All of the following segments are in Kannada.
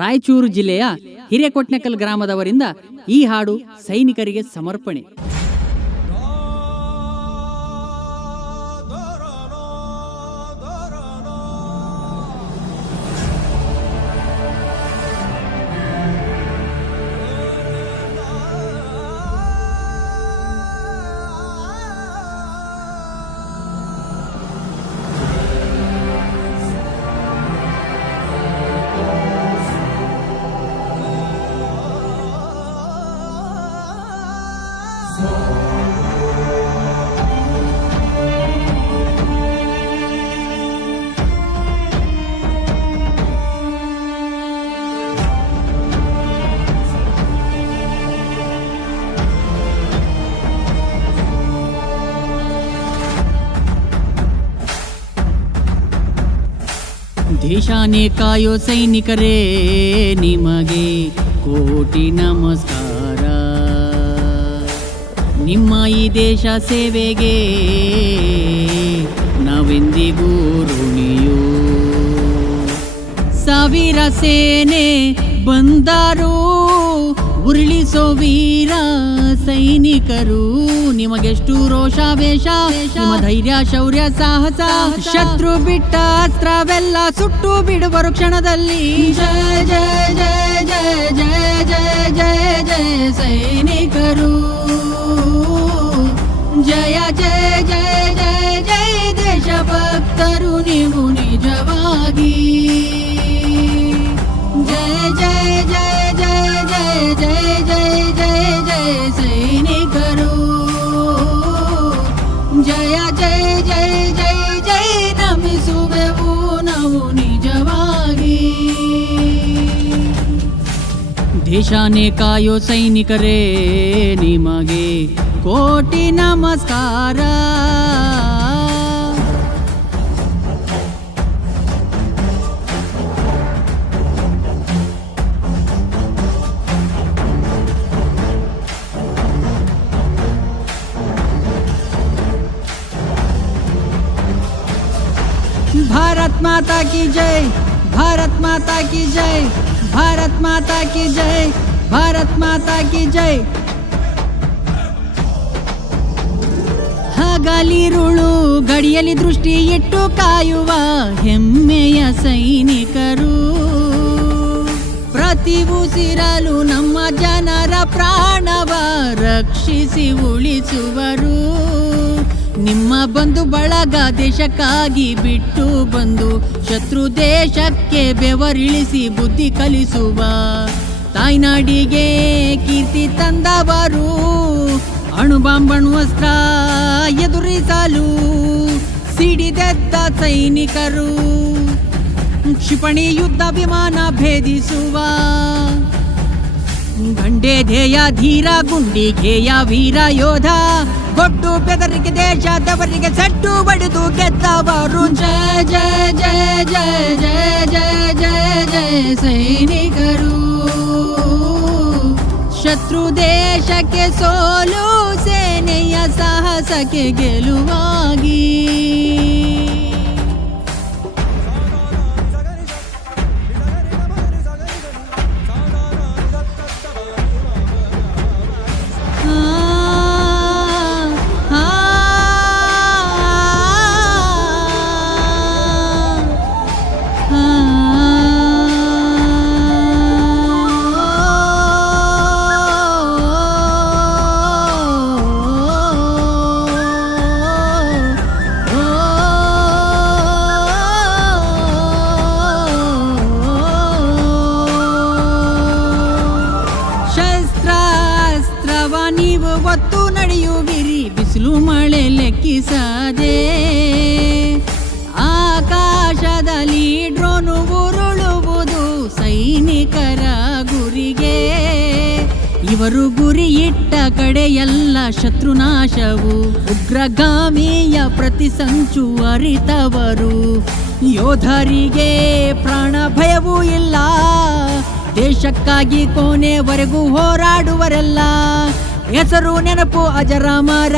ರಾಯಚೂರು ಜಿಲ್ಲೆಯ ಹಿರೇಕೊಟ್ನೆಕಲ್ ಗ್ರಾಮದವರಿಂದ ಈ ಹಾಡು ಸೈನಿಕರಿಗೆ ಸಮರ್ಪಣೆ. ದೇಶಾನೇ ಕಾಯೋ ಸೈನಿಕರೇ, ನಿಮಗೆ ಕೋಟಿ ನಮಸ್ಕಾರ. ನಿಮ್ಮ ಈ ದೇಶ ಸೇವೆಗೆ ನಾವೆಂದಿಗೂ ಋಣಿಯೋ. ಸಾವಿರ ಸೇನೆ ಬಂದರು ಉರುಳಿಸೋ ವೀರ ಸೈನಿಕರು. ನಿಮಗೆಷ್ಟು ರೋಷಾವೇಶ ನಿಮ್ಮ ಧೈರ್ಯ, ಶೌರ್ಯ, ಸಾಹಸ. ಶತ್ರು ಬಿಟ್ಟ ಅಸ್ತ್ರವೆಲ್ಲ ಸುಟ್ಟು ಬಿಡುವರು ಕ್ಷಣದಲ್ಲಿ. ಜಯ ಜಯ ಜಯ ಜಯ ಜಯ ಜಯ ಜಯ ಜಯ ಸೈನಿಕರು. ಜಯ ಜಯ ಜಯ ಜಯ ಜಯ ದೇಶಭಕ್ತರು ನೀವು. ದೇಶಾನೇ ಕಾಯೋ ಸೈನಿಕರೇ ನಿಮಗೆ ಕೋಟಿ ನಮಸ್ಕಾರ भारत माता की जय भारत माता की जय ಭಾರತ್ ಮಾತಾ ಕಿ ಜೈ ಭಾರತ್ ಮಾತಾ ಕಿ ಜೈ ಹಗಲಿರುಳು ಗಡಿಯಲಿ ದೃಷ್ಟಿ ಇಟ್ಟು ಕಾಯುವ ಹೆಮ್ಮೆಯ ಸೈನಿಕರು। ಪ್ರತಿ ಉಸಿರಲು ನಮ್ಮ ಜನರ ಪ್ರಾಣವ, ರಕ್ಷಿಸಿ ಉಳಿಸುವರು। ನಿಮ್ಮ ಬಂಧು ಬಳಗ ದೇಶಕ್ಕಾಗಿ ಬಿಟ್ಟು ಬಂದು ಶತ್ರು ದೇಶಕ್ಕೆ ಬೆವರಿಳಿಸಿ ಬುದ್ಧಿ ಕಲಿಸುವ ತಾಯ್ನಾಡಿಗೆ ಕೀರ್ತಿ ತಂದವರು ಅಣುಬಾಂಬಣು ವಸ್ತ್ರ ಎದುರಿಸಲು ಸಿಡಿದೆದ್ದ ಸೈನಿಕರು, ಕ್ಷಿಪಣಿ ಯುದ್ಧ ವಿಮಾನ ಭೇದಿಸುವ ಗಂಡೆ ಧೇಯ ಧೀರ ಗುಂಡಿ ಘೇಯ ವೀರ ಯೋಧ ಗೊಡ್ಡು ಬೆದರಿಗೆ ದೇಶದವರಿಗೆ ಸಟ್ಟು ಬಡಿದು ಗೆದ್ದವರು ಜಯ ಜಯ ಜಯ ಜಯ ಜಯ ಜಯ ಜಯ ಜಯ ಸೈನಿಕರು ಶತ್ರು ದೇಶಕ್ಕೆ ಸೋಲು ಸೇನೆಯ ಸಾಹಸಕ್ಕೆ ಗೆಲುವಾಗಿ ಶಸ್ತ್ರಾಸ್ತ್ರವ ನೀವು ಒತ್ತು ನಡೆಯುವಿರಿ, ಬಿಸಿಲು ಮಳೆ ಲೆಕ್ಕಿಸದೆ. ಆಕಾಶದಲ್ಲಿ ಡ್ರೋನು ಉರುಳುವುದು ಸೈನಿಕರ ಗುರಿಗೆ. ಇವರು ಗುರಿ ಇಟ್ಟ ಕಡೆಯೆಲ್ಲ ಶತ್ರುನಾಶವು, ಉಗ್ರಗಾಮಿಯ ಪ್ರತಿ ಸಂಚು ಅರಿತವರು. ಯೋಧರಿಗೆ ಪ್ರಾಣ ಭಯವೂ ಇಲ್ಲ ದೇಶಕ್ಕಾಗಿ ಕೊನೆವರೆಗೂ ಹೋರಾಡುವರೆಲ್ಲ ಹೆಸರು ನೆನಪು ಅಜರಾಮರ.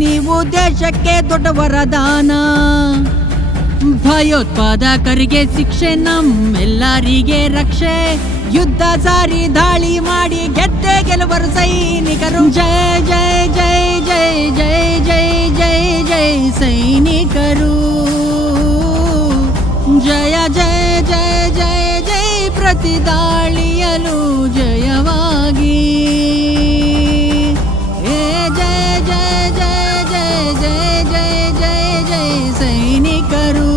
ನೀವು ದೇಶಕ್ಕೆ ದೊಡ್ಡ ವರದಾನ ಭಯೋತ್ಪಾದಕರಿಗೆ ಶಿಕ್ಷೆ, ನಮ್ಮೆಲ್ಲರಿಗೆ ರಕ್ಷೆ. ಯುದ್ಧ ಸಾರಿ ದಾಳಿ ಮಾಡಿ ಗೆದ್ದೆ ಗೆಲುವರು ಸೈನಿಕರು. ಜಯ ಜಯ ಜಯ ಜಯ ಜಯ ಜಯ ಜಯ ಜಯ ಸೈನಿಕರು. ಜಯ ಜಯ ಜಯ ಜಯ ಪ್ರತಿ ದಾಳಿಯಲು ಜಯವಾಗಿ. ಏ, ಜಯ ಜಯ ಜಯ ಜಯ ಜಯ ಜಯ ಜಯ ಜಯ ಸೈನಿಕರು.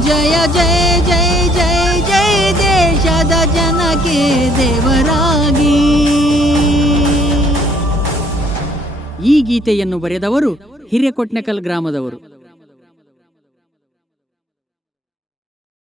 ಜಯ ಜಯ ಜಯ ಜಯ ಜಯ ದೇಶದ ಜನಕ್ಕೆ ದೇವರಾಗಿ. ಈ ಗೀತೆಯನ್ನು ಬರೆದವರು ಹಿರೇಕೊಟ್ನಕಲ್ ಗ್ರಾಮದವರು.